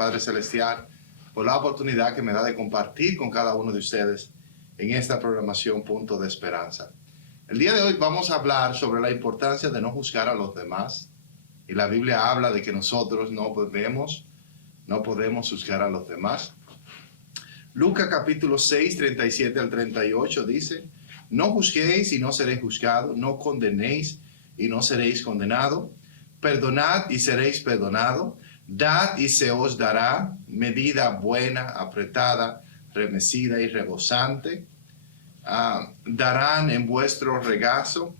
Padre Celestial, por la oportunidad que me da de compartir con cada uno de ustedes en esta programación Punto de Esperanza. El día de hoy vamos a hablar sobre la importancia de no juzgar a los demás. Y la Biblia habla de que nosotros no podemos juzgar a los demás. Lucas capítulo 6, 37 al 38 dice: no juzguéis y no seréis juzgados, no condenéis y no seréis condenados, perdonad y seréis perdonados, dad y se os dará, medida buena, apretada, remecida y rebosante, darán en vuestro regazo,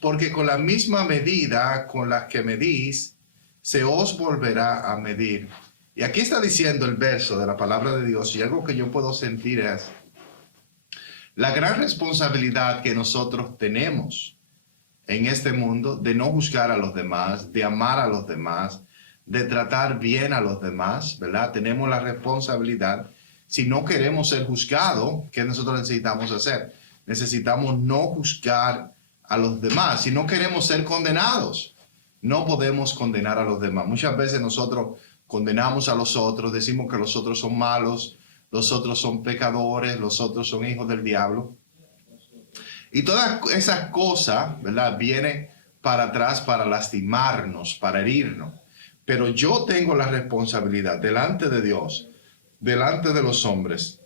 porque con la misma medida con la que medís, se os volverá a medir. Y aquí está diciendo el verso de la palabra de Dios, y algo que yo puedo sentir es la gran responsabilidad que nosotros tenemos en este mundo de no juzgar a los demás, de amar a los demás, de tratar bien a los demás, ¿verdad? Tenemos la responsabilidad. Si no queremos ser juzgados, ¿qué nosotros necesitamos hacer? Necesitamos no juzgar a los demás. Si no queremos ser condenados, no podemos condenar a los demás. Muchas veces nosotros condenamos a los otros, decimos que los otros son malos, los otros son pecadores, los otros son hijos del diablo. Y todas esas cosas, ¿verdad?, vienen para atrás para lastimarnos, para herirnos. Pero yo tengo la responsabilidad delante de Dios, delante de los hombres,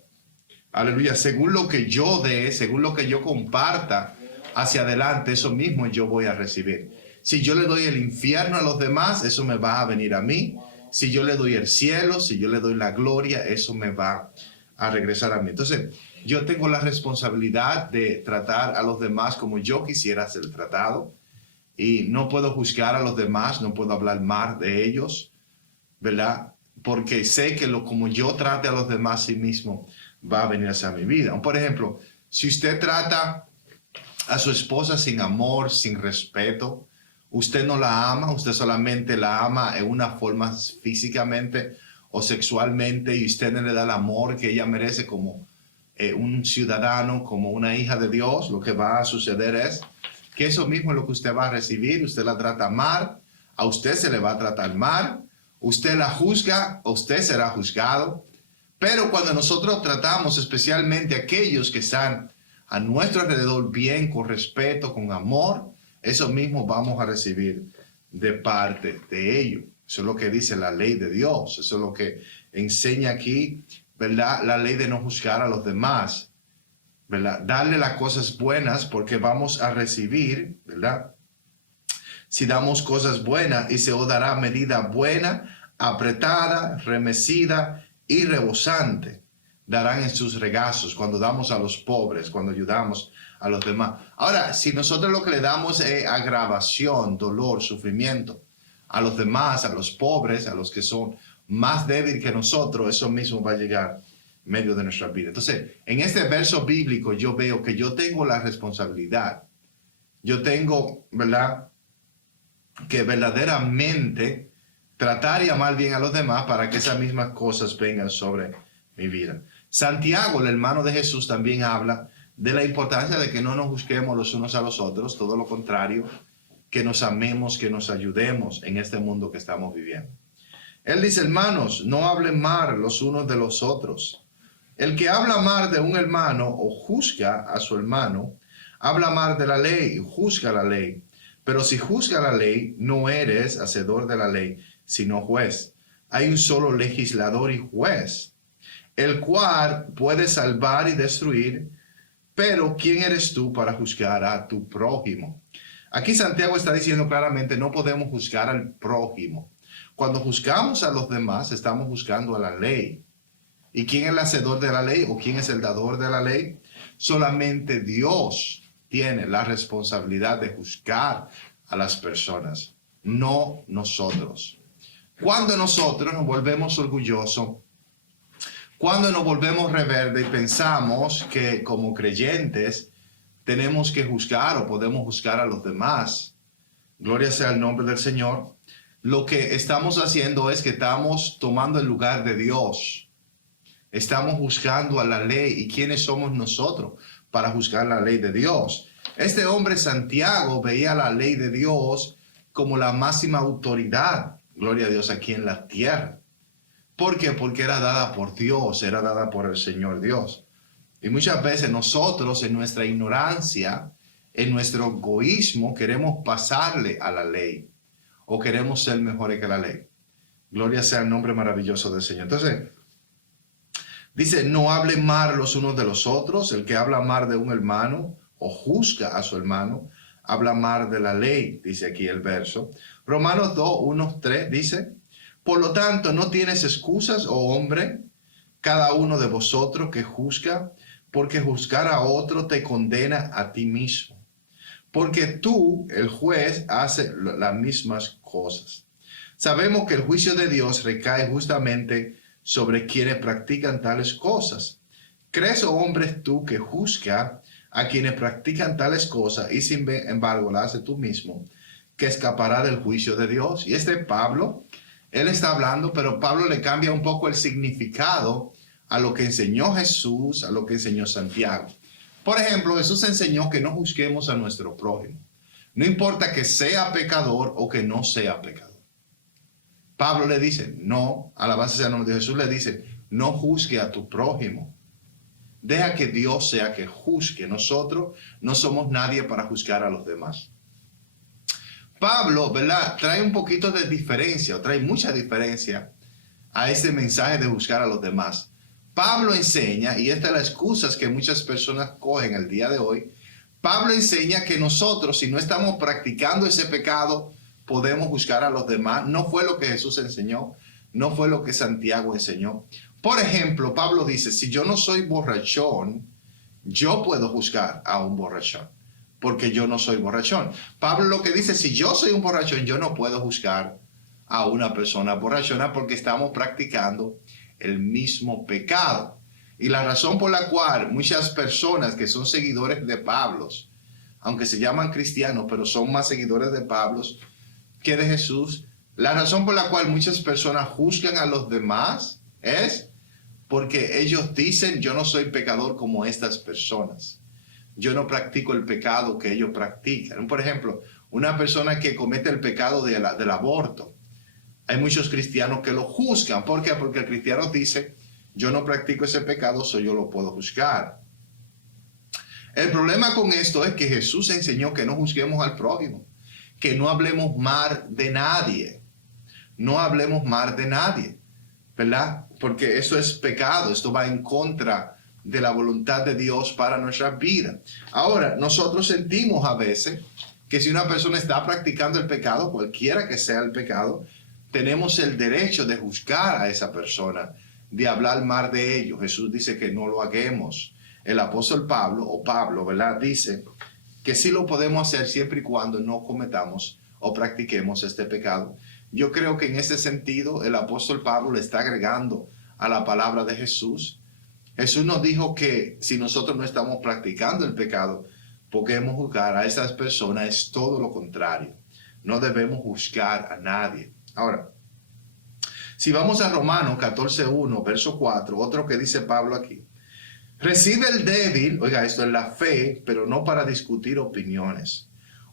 aleluya, según lo que yo dé, según lo que yo comparta hacia adelante, eso mismo yo voy a recibir. Si yo le doy el infierno a los demás, eso me va a venir a mí. Si yo le doy el cielo, si yo le doy la gloria, eso me va a regresar a mí. Entonces, yo tengo la responsabilidad de tratar a los demás como yo quisiera ser tratado. Y no puedo juzgar a los demás, no puedo hablar mal de ellos, ¿verdad? Porque sé que como yo trate a los demás, sí mismo va a venir hacia mi vida. Por ejemplo, si usted trata a su esposa sin amor, sin respeto, usted no la ama, usted solamente la ama en una forma físicamente o sexualmente, y usted no le da el amor que ella merece como un ciudadano, como una hija de Dios, lo que va a suceder es que eso mismo es lo que usted va a recibir. Usted la trata mal, a usted se le va a tratar mal, usted la juzga, usted será juzgado. Pero cuando nosotros tratamos especialmente a aquellos que están a nuestro alrededor bien, con respeto, con amor, eso mismo vamos a recibir de parte de ellos. Eso es lo que dice la ley de Dios. Eso es lo que enseña aquí, ¿verdad? La ley de no juzgar a los demás, ¿verdad? Darle las cosas buenas porque vamos a recibir, ¿verdad? Si damos cosas buenas, y se os dará medida buena, apretada, remecida y rebosante. Darán en sus regazos cuando damos a los pobres, cuando ayudamos a los demás. Ahora, si nosotros lo que le damos es agravación, dolor, sufrimiento a los demás, a los pobres, a los que son más débiles que nosotros, eso mismo va a llegar en medio de nuestra vida. Entonces, en este verso bíblico yo veo que yo tengo la responsabilidad. Yo tengo, ¿verdad?, que verdaderamente tratar y amar bien a los demás para que esas mismas cosas vengan sobre mi vida. Santiago, el hermano de Jesús, también habla de la importancia de que no nos juzguemos los unos a los otros, todo lo contrario, que nos amemos, que nos ayudemos en este mundo que estamos viviendo. Él dice: hermanos, no hablen mal los unos de los otros. El que habla mal de un hermano o juzga a su hermano, habla mal de la ley y juzga la ley. Pero si juzga la ley, no eres hacedor de la ley, sino juez. Hay un solo legislador y juez, el cual puede salvar y destruir. Pero ¿quién eres tú para juzgar a tu prójimo? Aquí Santiago está diciendo claramente, no podemos juzgar al prójimo. Cuando juzgamos a los demás, estamos juzgando a la ley. ¿Y quién es el hacedor de la ley o quién es el dador de la ley? Solamente Dios tiene la responsabilidad de juzgar a las personas, no nosotros. Cuando nosotros nos volvemos orgullosos, cuando nos volvemos rebeldes y pensamos que como creyentes tenemos que juzgar o podemos juzgar a los demás, gloria sea el nombre del Señor, lo que estamos haciendo es que estamos tomando el lugar de Dios. Estamos juzgando a la ley. ¿Y quiénes somos nosotros para juzgar la ley de Dios? Este hombre Santiago veía la ley de Dios como la máxima autoridad, gloria a Dios, aquí en la tierra. ¿Por qué? Porque era dada por Dios, era dada por el Señor Dios. Y muchas veces nosotros en nuestra ignorancia, en nuestro egoísmo, queremos pasarle a la ley o queremos ser mejores que la ley. Gloria sea el nombre maravilloso del Señor. Entonces, dice, no hablen mal los unos de los otros. El que habla mal de un hermano o juzga a su hermano, habla mal de la ley, dice aquí el verso. Romanos 2, 1, 3 dice, por lo tanto, no tienes excusas, oh hombre, cada uno de vosotros que juzga, porque juzgar a otro te condena a ti mismo. Porque tú, el juez, haces las mismas cosas. Sabemos que el juicio de Dios recae justamente sobre quienes practican tales cosas. ¿Crees, oh hombre, tú que juzga a quienes practican tales cosas y sin embargo la haces tú mismo, que escapará del juicio de Dios? Y Pablo, él está hablando, pero Pablo le cambia un poco el significado a lo que enseñó Jesús, a lo que enseñó Santiago. Por ejemplo, Jesús enseñó que no juzguemos a nuestro prójimo. No importa que sea pecador o que no sea pecador. Pablo le dice, no, alabanza sea el nombre de Jesús, le dice, no juzgue a tu prójimo. Deja que Dios sea que juzgue. Nosotros no somos nadie para juzgar a los demás. Pablo, ¿verdad?, trae un poquito de diferencia, o trae mucha diferencia a ese mensaje de juzgar a los demás. Pablo enseña, y esta es la excusa que muchas personas cogen el día de hoy, Pablo enseña que nosotros, si no estamos practicando ese pecado, podemos juzgar a los demás. No fue lo que Jesús enseñó, no fue lo que Santiago enseñó. Por ejemplo, Pablo dice, si yo no soy borrachón, yo puedo juzgar a un borrachón, porque yo no soy borrachón. Pablo lo que dice, si yo soy un borrachón, yo no puedo juzgar a una persona borrachona porque estamos practicando el mismo pecado. Y la razón por la cual muchas personas que son seguidores de Pablo, aunque se llaman cristianos, pero son más seguidores de Pablo que de Jesús, la razón por la cual muchas personas juzgan a los demás es porque ellos dicen, yo no soy pecador como estas personas. Yo no practico el pecado que ellos practican. Por ejemplo, una persona que comete el pecado del aborto. Hay muchos cristianos que lo juzgan. ¿Por qué? Porque el cristiano dice, yo no practico ese pecado, so yo lo puedo juzgar. El problema con esto es que Jesús enseñó que no juzguemos al prójimo, que no hablemos mal de nadie. No hablemos mal de nadie, ¿verdad? Porque eso es pecado, esto va en contra de la voluntad de Dios para nuestra vida. Ahora, nosotros sentimos a veces que si una persona está practicando el pecado, cualquiera que sea el pecado, tenemos el derecho de juzgar a esa persona, de hablar mal de ellos. Jesús dice que no lo hagamos. El apóstol Pablo, ¿verdad?, dice que sí lo podemos hacer siempre y cuando no cometamos o practiquemos este pecado. Yo creo que en ese sentido el apóstol Pablo le está agregando a la palabra de Jesús. Jesús nos dijo que si nosotros no estamos practicando el pecado, podemos juzgar a esas personas. Es todo lo contrario. No debemos juzgar a nadie. Ahora, si vamos a Romanos 14:1, verso 4, otro que dice Pablo aquí. Recibe el débil, oiga, esto es la fe, pero no para discutir opiniones.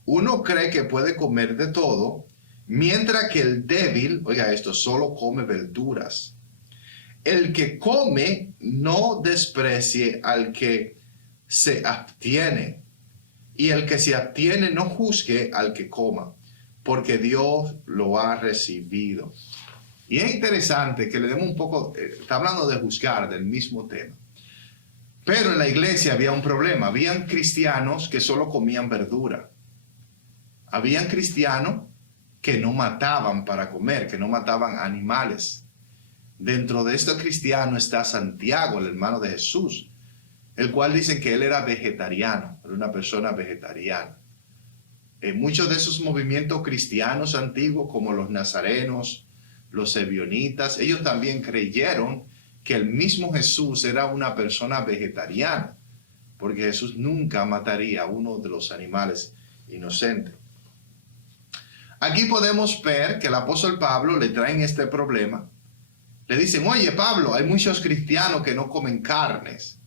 Uno cree que puede comer de todo, mientras que el débil, oiga esto, solo come verduras. El que come no desprecie al que se abstiene, y el que se abstiene no juzgue al que coma, porque Dios lo ha recibido. Y es interesante que le demos un poco, está hablando de juzgar, del mismo tema. Pero en la iglesia había un problema. Habían cristianos que solo comían verdura. Habían cristianos que no mataban para comer, que no mataban animales. Dentro de estos cristianos está Santiago, el hermano de Jesús, el cual dice que él era vegetariano, era una persona vegetariana. En muchos de esos movimientos cristianos antiguos, como los nazarenos, los ebionitas, ellos también creyeron que el mismo Jesús era una persona vegetariana, porque Jesús nunca mataría a uno de los animales inocentes. Aquí podemos ver que el apóstol Pablo le traen este problema. Le dicen, oye Pablo, hay muchos cristianos que no comen carnes.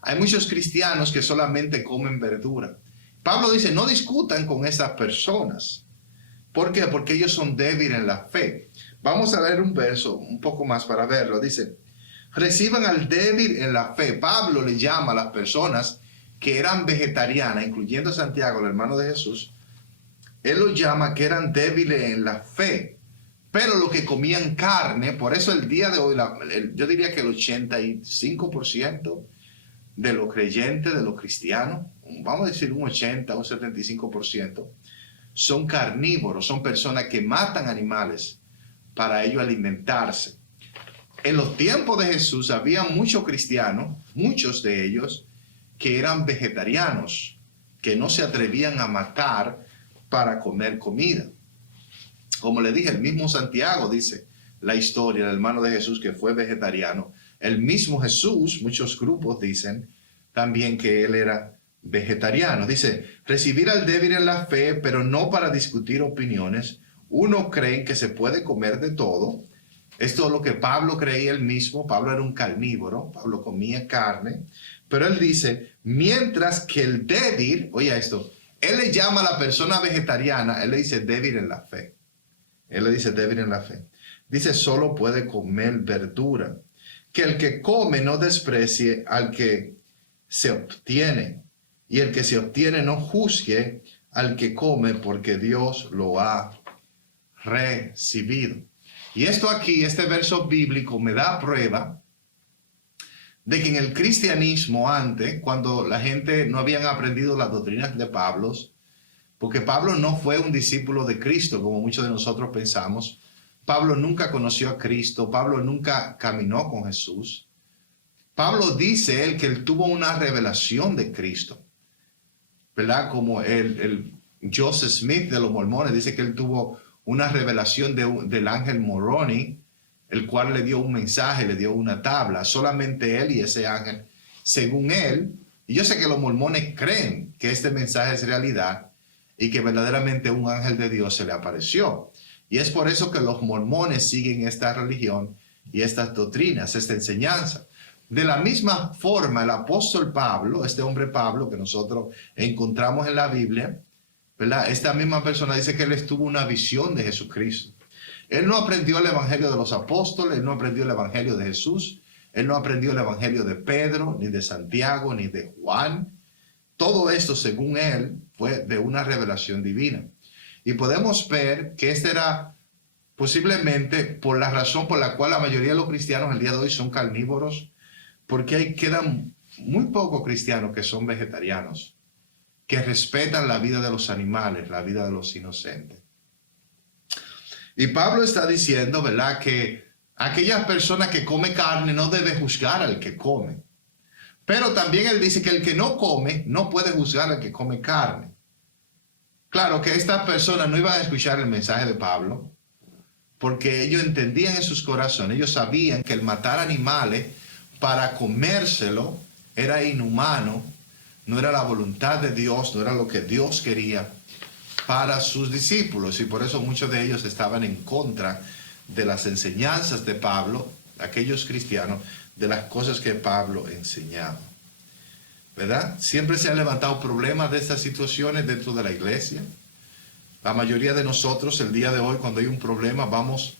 Hay muchos cristianos que solamente comen verdura. Pablo dice, no discutan con esas personas. ¿Por qué? Porque ellos son débiles en la fe. Vamos a leer un verso un poco más para verlo. Dice, reciban al débil en la fe. Pablo le llama a las personas que eran vegetarianas, incluyendo a Santiago, el hermano de Jesús. Él los llama que eran débiles en la fe, pero los que comían carne. Por eso el día de hoy, yo diría que el 85% de los creyentes, de los cristianos, vamos a decir un 80 o un 75%, son carnívoros, son personas que matan animales para ellos alimentarse. En los tiempos de Jesús había muchos cristianos, muchos de ellos, que eran vegetarianos, que no se atrevían a matar para comer comida. Como le dije, el mismo Santiago dice la historia del hermano de Jesús que fue vegetariano. El mismo Jesús, muchos grupos dicen también que él era vegetariano. Dice, recibir al débil en la fe, pero no para discutir opiniones. Uno cree que se puede comer de todo. Esto es lo que Pablo creía él mismo. Pablo era un carnívoro, Pablo comía carne. Pero él dice, mientras que el débil, oye esto, él le llama a la persona vegetariana, él le dice débil en la fe. Él le dice débil en la fe. Dice, solo puede comer verdura. Que el que come no desprecie al que se obtiene. Y el que se obtiene no juzgue al que come, porque Dios lo ha recibido. Y esto aquí, este verso bíblico me da prueba de que en el cristianismo antes, cuando la gente no habían aprendido las doctrinas de Pablo, porque Pablo no fue un discípulo de Cristo, como muchos de nosotros pensamos. Pablo nunca conoció a Cristo, Pablo nunca caminó con Jesús. Pablo dice él que él tuvo una revelación de Cristo, ¿verdad? Como el Joseph Smith de los mormones dice que él tuvo una revelación del ángel Moroni, el cual le dio un mensaje, le dio una tabla, solamente él y ese ángel, según él. Y yo sé que los mormones creen que este mensaje es realidad y que verdaderamente un ángel de Dios se le apareció. Y es por eso que los mormones siguen esta religión y estas doctrinas, esta enseñanza. De la misma forma, el apóstol Pablo, este hombre Pablo que nosotros encontramos en la Biblia, ¿verdad? Esta misma persona dice que él tuvo una visión de Jesucristo. Él no aprendió el evangelio de los apóstoles, él no aprendió el evangelio de Jesús, él no aprendió el evangelio de Pedro, ni de Santiago, ni de Juan. Todo esto, según él, fue de una revelación divina. Y podemos ver que este era posiblemente por la razón por la cual la mayoría de los cristianos el día de hoy son carnívoros, porque quedan muy pocos cristianos que son vegetarianos, que respetan la vida de los animales, la vida de los inocentes. Y Pablo está diciendo, ¿verdad?, que aquellas personas que comen carne no debe juzgar al que come. Pero también él dice que el que no come no puede juzgar al que come carne. Claro que estas personas no iban a escuchar el mensaje de Pablo, porque ellos entendían en sus corazones, ellos sabían que el matar animales para comérselo era inhumano, no era la voluntad de Dios, no era lo que Dios quería para sus discípulos, y por eso muchos de ellos estaban en contra de las enseñanzas de Pablo, aquellos cristianos, de las cosas que Pablo enseñaba, ¿verdad? Siempre se han levantado problemas de estas situaciones dentro de la iglesia. La mayoría de nosotros el día de hoy, cuando hay un problema, vamos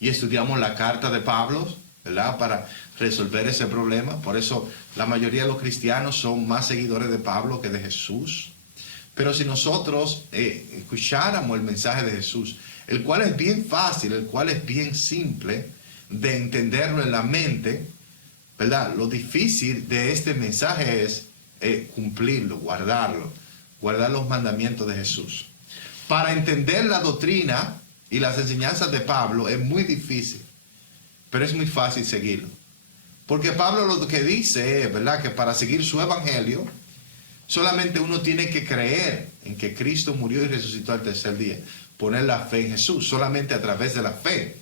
y estudiamos la carta de Pablo, ¿verdad?, para resolver ese problema. Por eso la mayoría de los cristianos son más seguidores de Pablo que de Jesús. Pero si nosotros escucháramos el mensaje de Jesús, el cual es bien fácil, el cual es bien simple de entenderlo en la mente, ¿verdad? Lo difícil de este mensaje es cumplirlo, guardar los mandamientos de Jesús. Para entender la doctrina y las enseñanzas de Pablo es muy difícil, pero es muy fácil seguirlo. Porque Pablo lo que dice es, ¿verdad?, que para seguir su evangelio, solamente uno tiene que creer en que Cristo murió y resucitó al tercer día. Poner la fe en Jesús, solamente a través de la fe,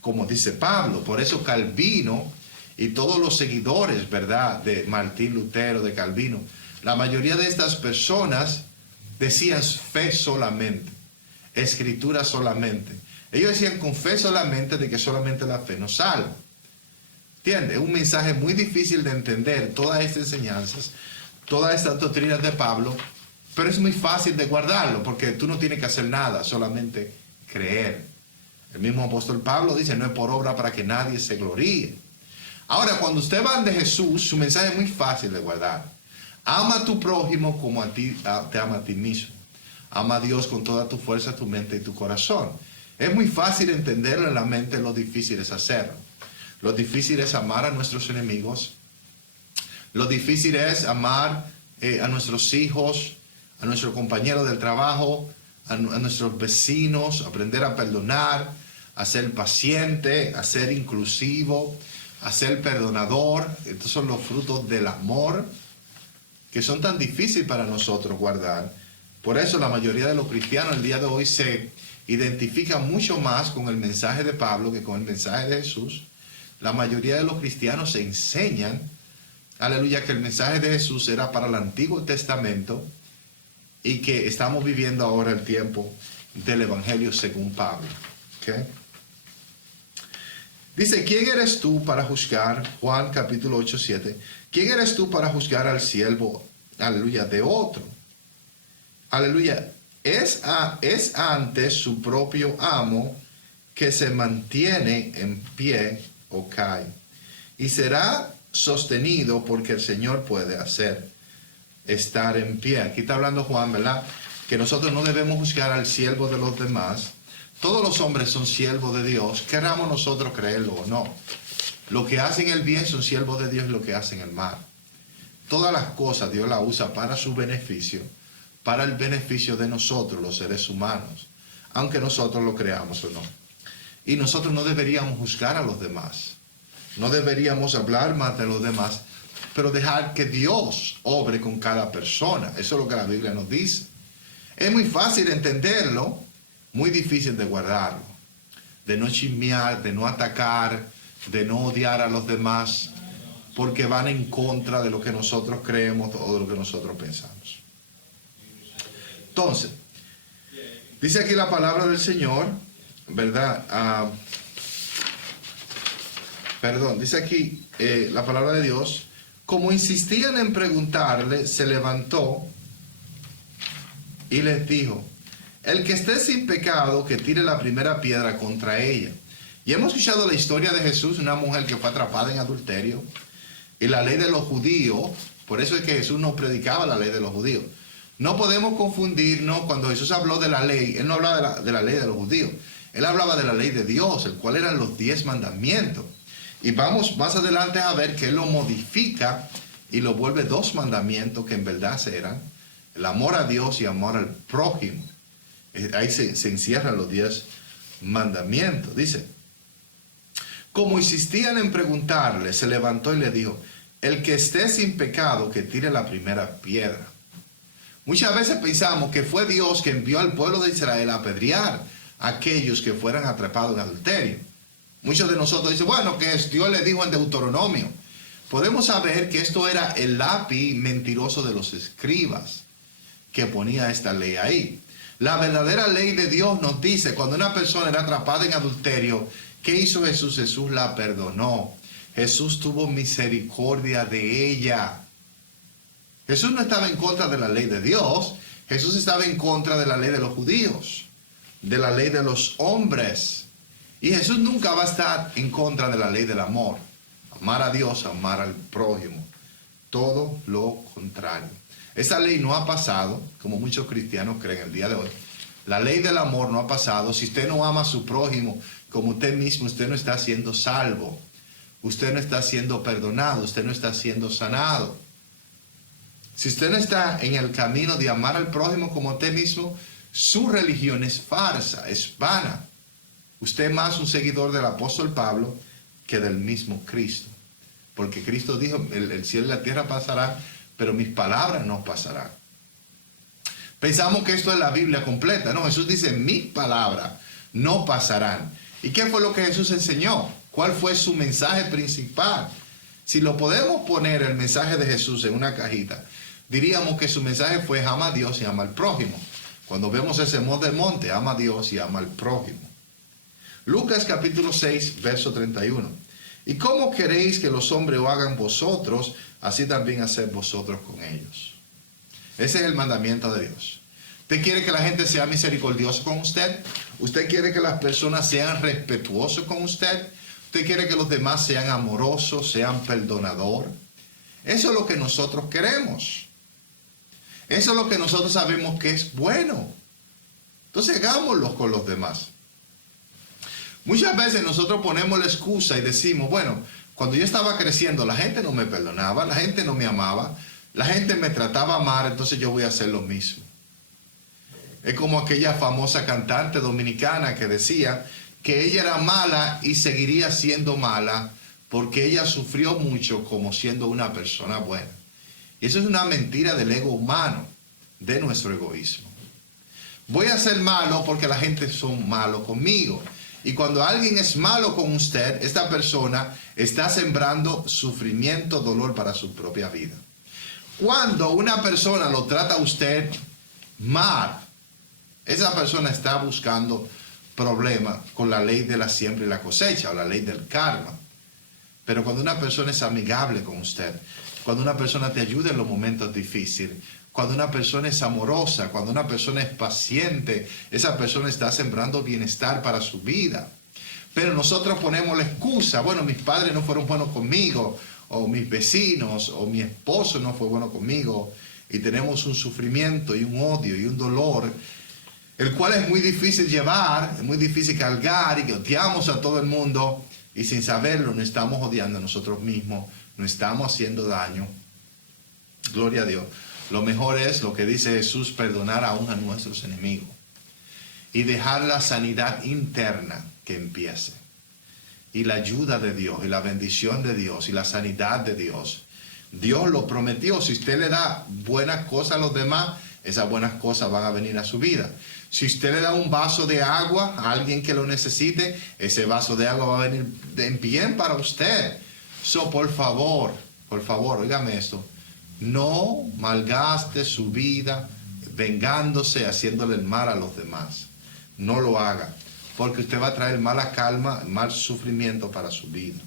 como dice Pablo. Por eso Calvino y todos los seguidores, ¿verdad?, de Martín Lutero, de Calvino, la mayoría de estas personas decían fe solamente, escritura solamente. Ellos decían con fe solamente, de que solamente la fe nos salva. ¿Entiendes? Es un mensaje muy difícil de entender, todas estas enseñanzas, todas estas doctrinas de Pablo, pero es muy fácil de guardarlo, porque tú no tienes que hacer nada, solamente creer. El mismo apóstol Pablo dice, no es por obra para que nadie se gloríe. Ahora, cuando usted va de Jesús, su mensaje es muy fácil de guardar. Ama a tu prójimo como te ama a ti mismo. Ama a Dios con toda tu fuerza, tu mente y tu corazón. Es muy fácil entenderlo en la mente, lo difícil es hacerlo. Lo difícil es amar a nuestros enemigos. Lo difícil es amar a nuestros hijos, a nuestros compañeros del trabajo, a nuestros vecinos, aprender a perdonar, a ser paciente, a ser inclusivo, a ser perdonador. Estos son los frutos del amor que son tan difíciles para nosotros guardar. Por eso la mayoría de los cristianos el día de hoy se identifican mucho más con el mensaje de Pablo que con el mensaje de Jesús. La mayoría de los cristianos se enseñan, aleluya, que el mensaje de Jesús era para el Antiguo Testamento y que estamos viviendo ahora el tiempo del Evangelio según Pablo. ¿Okay? Dice, ¿quién eres tú para juzgar? Juan capítulo 8, 7. ¿Quién eres tú para juzgar al siervo, aleluya, de otro? Aleluya. Es ante su propio amo que se mantiene en pie o cae. Y será sostenido porque el Señor puede hacer estar en pie. Aquí está hablando Juan, ¿verdad? Que nosotros no debemos juzgar al siervo de los demás. Todos los hombres son siervos de Dios, queramos nosotros creerlo o no. Los que hacen el bien son siervos de Dios y los que hacen el mal. Todas las cosas Dios las usa para su beneficio, para el beneficio de nosotros, los seres humanos, aunque nosotros lo creamos o no. Y nosotros no deberíamos juzgar a los demás. No deberíamos hablar más de los demás, pero dejar que Dios obre con cada persona. Eso es lo que la Biblia nos dice. Es muy fácil entenderlo, muy difícil de guardarlo. De no chismear, de no atacar, de no odiar a los demás, porque van en contra de lo que nosotros creemos o de lo que nosotros pensamos. Entonces, dice aquí la palabra del Señor, ¿verdad? Dice aquí la palabra de Dios, como insistían en preguntarle, se levantó y les dijo, el que esté sin pecado, que tire la primera piedra contra ella. Y hemos escuchado la historia de Jesús, una mujer que fue atrapada en adulterio, y la ley de los judíos, por eso es que Jesús no predicaba la ley de los judíos. No podemos confundirnos, cuando Jesús habló de la ley, Él no hablaba de la ley de los judíos, Él hablaba de la ley de Dios, el cual eran los 10 mandamientos. Y vamos más adelante a ver que Él lo modifica y lo vuelve 2 mandamientos que en verdad eran el amor a Dios y amor al prójimo. Ahí se encierran los 10 mandamientos. Dice, como insistían en preguntarle, se levantó y le dijo, el que esté sin pecado, que tire la primera piedra. Muchas veces pensamos que fue Dios que envió al pueblo de Israel a apedrear a aquellos que fueran atrapados en adulterio. Muchos de nosotros dicen, bueno, que Dios le dijo en Deuteronomio. Podemos saber que esto era el lápiz mentiroso de los escribas que ponía esta ley ahí. La verdadera ley de Dios nos dice, cuando una persona era atrapada en adulterio, ¿qué hizo Jesús? Jesús la perdonó. Jesús tuvo misericordia de ella. Jesús no estaba en contra de la ley de Dios. Jesús estaba en contra de la ley de los judíos, de la ley de los hombres. Y Jesús nunca va a estar en contra de la ley del amor. Amar a Dios, amar al prójimo. Todo lo contrario. Esa ley no ha pasado, como muchos cristianos creen el día de hoy. La ley del amor no ha pasado. Si usted no ama a su prójimo como usted mismo, usted no está siendo salvo. Usted no está siendo perdonado. Usted no está siendo sanado. Si usted no está en el camino de amar al prójimo como usted mismo, su religión es farsa, es vana. Usted es más un seguidor del apóstol Pablo que del mismo Cristo. Porque Cristo dijo, el cielo y la tierra pasarán, pero mis palabras no pasarán. Pensamos que esto es la Biblia completa. No, Jesús dice, mis palabras no pasarán. ¿Y qué fue lo que Jesús enseñó? ¿Cuál fue su mensaje principal? Si lo podemos poner el mensaje de Jesús en una cajita, diríamos que su mensaje fue ama a Dios y ama al prójimo. Cuando vemos el sermón del monte, ama a Dios y ama al prójimo. Lucas capítulo 6, verso 31. ¿Y cómo queréis que los hombres lo hagan vosotros? Así también haced vosotros con ellos. Ese es el mandamiento de Dios. ¿Usted quiere que la gente sea misericordiosa con usted? Usted quiere que las personas sean respetuosas con usted. Usted quiere que los demás sean amorosos, sean perdonadores. Eso es lo que nosotros queremos. Eso es lo que nosotros sabemos que es bueno. Entonces hagámoslo con los demás. Muchas veces nosotros ponemos la excusa y decimos, bueno, cuando yo estaba creciendo la gente no me perdonaba, la gente no me amaba, la gente me trataba mal, entonces yo voy a hacer lo mismo. Es como aquella famosa cantante dominicana que decía que ella era mala y seguiría siendo mala porque ella sufrió mucho como siendo una persona buena. Y eso es una mentira del ego humano, de nuestro egoísmo. Voy a ser malo porque la gente son malos conmigo. Y cuando alguien es malo con usted, esta persona está sembrando sufrimiento, dolor para su propia vida. Cuando una persona lo trata a usted mal, esa persona está buscando problemas con la ley de la siembra y la cosecha, o la ley del karma. Pero cuando una persona es amigable con usted, cuando una persona te ayuda en los momentos difíciles, cuando una persona es amorosa, cuando una persona es paciente, esa persona está sembrando bienestar para su vida. Pero nosotros ponemos la excusa, bueno, mis padres no fueron buenos conmigo, o mis vecinos, o mi esposo no fue bueno conmigo, y tenemos un sufrimiento y un odio y un dolor, el cual es muy difícil llevar, es muy difícil cargar, y que odiamos a todo el mundo, y sin saberlo nos estamos odiando a nosotros mismos, nos estamos haciendo daño. Gloria a Dios. Lo mejor es lo que dice Jesús, perdonar aún a nuestros enemigos y dejar la sanidad interna que empiece. Y la ayuda de Dios, y la bendición de Dios, y la sanidad de Dios. Dios lo prometió. Si usted le da buenas cosas a los demás, esas buenas cosas van a venir a su vida. Si usted le da un vaso de agua a alguien que lo necesite, ese vaso de agua va a venir bien para usted. Por favor, óigame esto. No malgaste su vida vengándose, haciéndole el mal a los demás. No lo haga, porque usted va a traer mala calma, mal sufrimiento para su vida.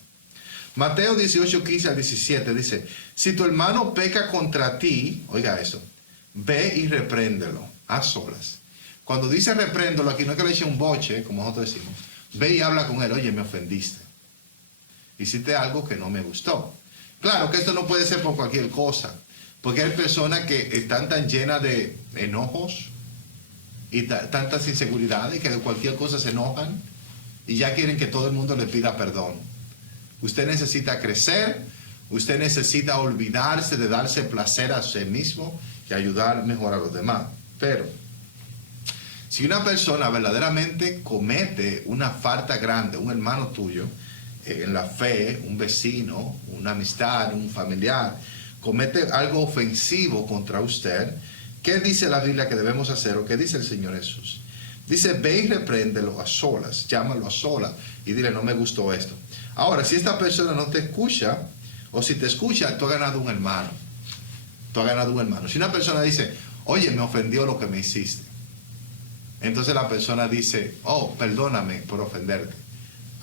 Mateo 18, 15 al 17 dice, si tu hermano peca contra ti, oiga eso, ve y repréndelo a solas. Cuando dice repréndelo, aquí no es que le eche un boche, como nosotros decimos. Ve y habla con él, oye, me ofendiste. Hiciste algo que no me gustó. Claro que esto no puede ser por cualquier cosa, porque hay personas que están tan llenas de enojos y tantas inseguridades que de cualquier cosa se enojan y ya quieren que todo el mundo le pida perdón. Usted necesita crecer, usted necesita olvidarse de darse placer a sí mismo y ayudar mejor a los demás. Pero si una persona verdaderamente comete una falta grande, un hermano tuyo, en la fe, un vecino, una amistad, un familiar, comete algo ofensivo contra usted, ¿qué dice la Biblia que debemos hacer o qué dice el Señor Jesús? Dice, ve y repréndelo a solas, llámalo a solas y dile, no me gustó esto. Ahora, si esta persona no te escucha, o si te escucha, tú has ganado un hermano. Tú has ganado un hermano. Si una persona dice, oye, me ofendió lo que me hiciste, entonces la persona dice, oh, perdóname por ofenderte.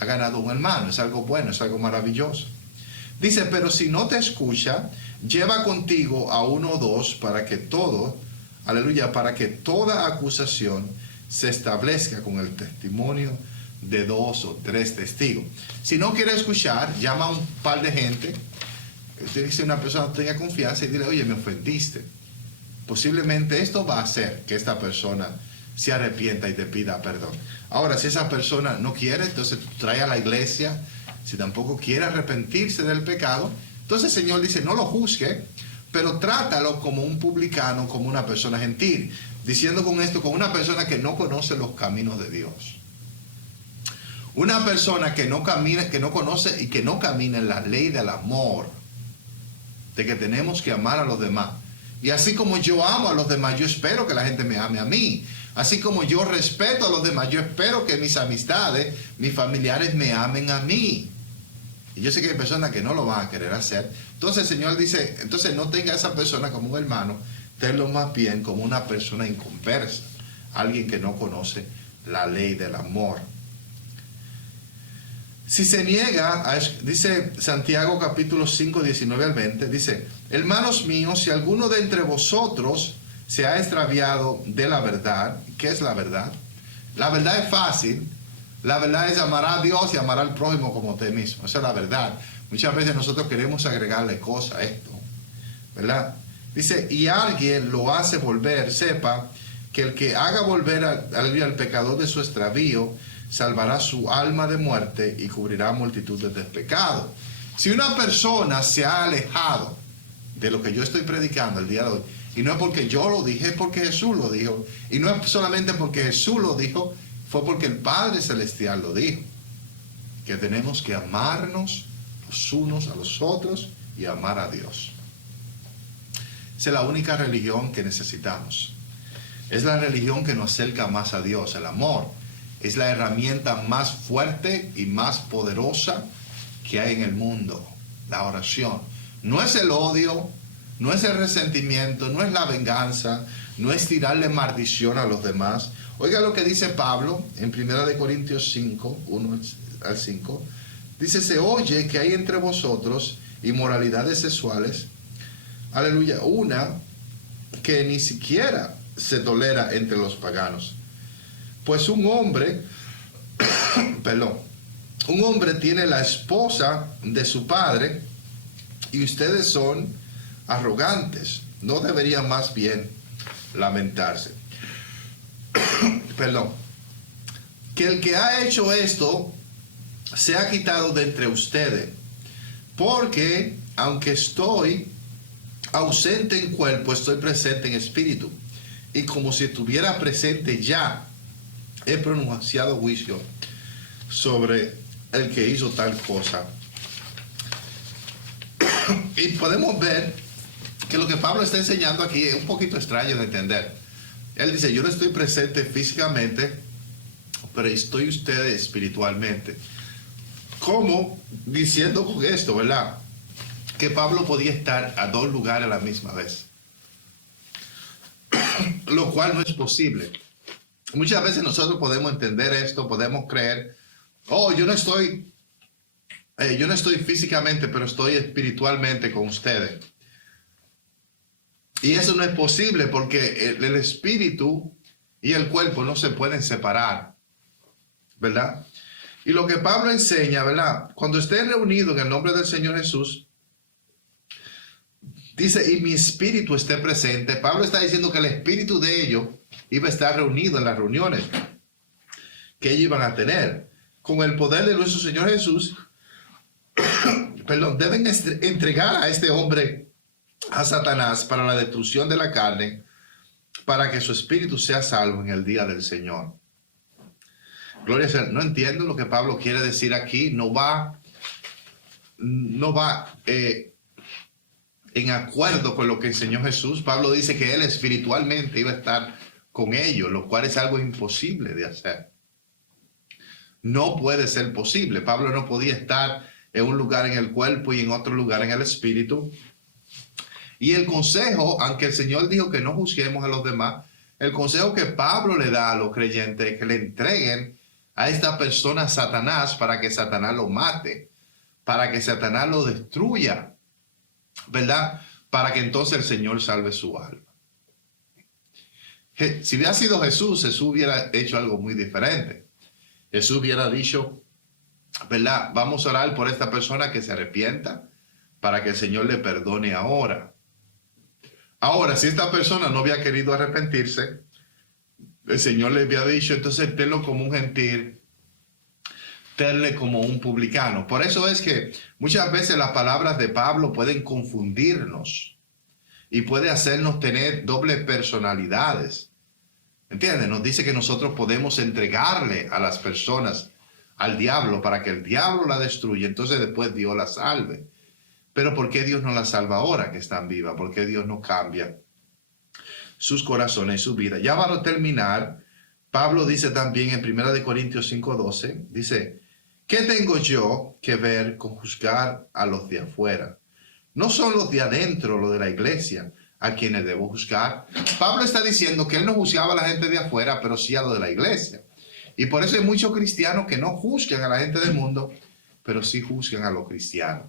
Ha ganado un hermano, es algo bueno, es algo maravilloso. Dice, pero si no te escucha, lleva contigo a uno o dos para que todo, aleluya, para que toda acusación se establezca con el testimonio de 2 o 3 testigos. Si no quiere escuchar, llama a un par de gente. Usted dice, una persona tenga confianza y dile, oye, me ofendiste. Posiblemente esto va a hacer que esta persona se arrepienta y te pida perdón. Ahora, si esa persona no quiere, entonces trae a la iglesia. Si tampoco quiere arrepentirse del pecado, entonces el Señor dice, no lo juzgue, pero trátalo como un publicano, como una persona gentil. Diciendo con esto, como una persona que no conoce los caminos de Dios. Una persona que no camina, que no conoce y que no camina en la ley del amor, de que tenemos que amar a los demás. Y así como yo amo a los demás, yo espero que la gente me ame a mí. Así como yo respeto a los demás, yo espero que mis amistades, mis familiares me amen a mí. Y yo sé que hay personas que no lo van a querer hacer. Entonces el Señor dice, entonces no tenga a esa persona como un hermano, tenlo más bien como una persona inconversa, alguien que no conoce la ley del amor. Si se niega, dice Santiago capítulo 5, 19 al 20, dice, hermanos míos, si alguno de entre vosotros se ha extraviado de la verdad, ¿qué es la verdad? La verdad es fácil. La verdad es amar a Dios y amar al prójimo como usted mismo. Esa es la verdad. Muchas veces nosotros queremos agregarle cosas a esto, ¿verdad? Dice, y alguien lo hace volver, sepa que el que haga volver al pecador de su extravío, salvará su alma de muerte y cubrirá multitudes de pecados. Si una persona se ha alejado de lo que yo estoy predicando el día de hoy, y no es porque yo lo dije, es porque Jesús lo dijo, y no es solamente porque Jesús lo dijo, fue porque el Padre Celestial lo dijo, que tenemos que amarnos los unos a los otros y amar a Dios. Esa es la única religión que necesitamos. Es la religión que nos acerca más a Dios. El amor es la herramienta más fuerte y más poderosa que hay en el mundo. La oración. No es el odio, no es el resentimiento, no es la venganza, no es tirarle maldición a los demás. Oiga lo que dice Pablo en 1 Corintios 5, 1 al 5. Dice, se oye que hay entre vosotros inmoralidades sexuales. Aleluya. Una que ni siquiera se tolera entre los paganos. Pues un hombre, un hombre tiene la esposa de su padre y ustedes son arrogantes. No deberían más bien lamentarse. Que el que ha hecho esto se ha quitado de entre ustedes, porque aunque estoy ausente en cuerpo, estoy presente en espíritu, y como si estuviera presente ya, he pronunciado juicio sobre el que hizo tal cosa. Y podemos ver que lo que Pablo está enseñando aquí es un poquito extraño de entender. Él dice, yo no estoy presente físicamente, pero estoy ustedes espiritualmente. ¿Cómo? Diciendo con esto, ¿verdad? Que Pablo podía estar a dos lugares a la misma vez. Lo cual no es posible. Muchas veces nosotros podemos entender esto, podemos creer, oh, yo no estoy físicamente, pero estoy espiritualmente con ustedes. Y eso no es posible porque el espíritu y el cuerpo no se pueden separar, ¿verdad? Y lo que Pablo enseña, ¿verdad? Cuando estén reunidos en el nombre del Señor Jesús, dice, y mi espíritu esté presente. Pablo está diciendo que el espíritu de ellos iba a estar reunido en las reuniones que ellos iban a tener. Con el poder de nuestro Señor Jesús, deben entregar a este hombre a Satanás para la destrucción de la carne, para que su espíritu sea salvo en el día del Señor. Gloria a Dios. No entiendo lo que Pablo quiere decir aquí. No va en acuerdo con lo que enseñó Jesús. Pablo dice que él espiritualmente iba a estar con ellos, lo cual es algo imposible de hacer. No puede ser posible. Pablo no podía estar en un lugar en el cuerpo y en otro lugar en el espíritu. Y el consejo, aunque el Señor dijo que no juzguemos a los demás, el consejo que Pablo le da a los creyentes es que le entreguen a esta persona a Satanás para que Satanás lo mate, para que Satanás lo destruya, ¿verdad? Para que entonces el Señor salve su alma. Si hubiera sido Jesús, Jesús hubiera hecho algo muy diferente. Jesús hubiera dicho, ¿verdad? Vamos a orar por esta persona que se arrepienta para que el Señor le perdone ahora. Ahora, si esta persona no había querido arrepentirse, el Señor le había dicho, entonces tenlo como un gentil, tenle como un publicano. Por eso es que muchas veces las palabras de Pablo pueden confundirnos y puede hacernos tener dobles personalidades. ¿Entienden? Nos dice que nosotros podemos entregarle a las personas al diablo para que el diablo la destruya, entonces después Dios la salve. Pero ¿por qué Dios no la salva ahora que están vivas? ¿Por qué Dios no cambia sus corazones y su vida? Ya para terminar, Pablo dice también en 1 Corintios 5:12, dice, ¿qué tengo yo que ver con juzgar a los de afuera? No son los de adentro, los de la iglesia, a quienes debo juzgar. Pablo está diciendo que él no juzgaba a la gente de afuera, pero sí a los de la iglesia. Y por eso hay muchos cristianos que no juzgan a la gente del mundo, pero sí juzgan a los cristianos.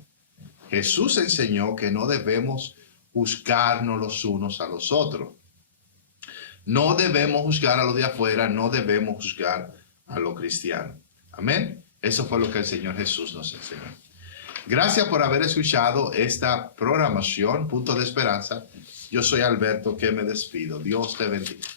Jesús enseñó que no debemos juzgarnos los unos a los otros. No debemos juzgar a los de afuera, no debemos juzgar a los cristianos. Amén. Eso fue lo que el Señor Jesús nos enseñó. Gracias por haber escuchado esta programación, Punto de Esperanza. Yo soy Alberto, que me despido. Dios te bendiga.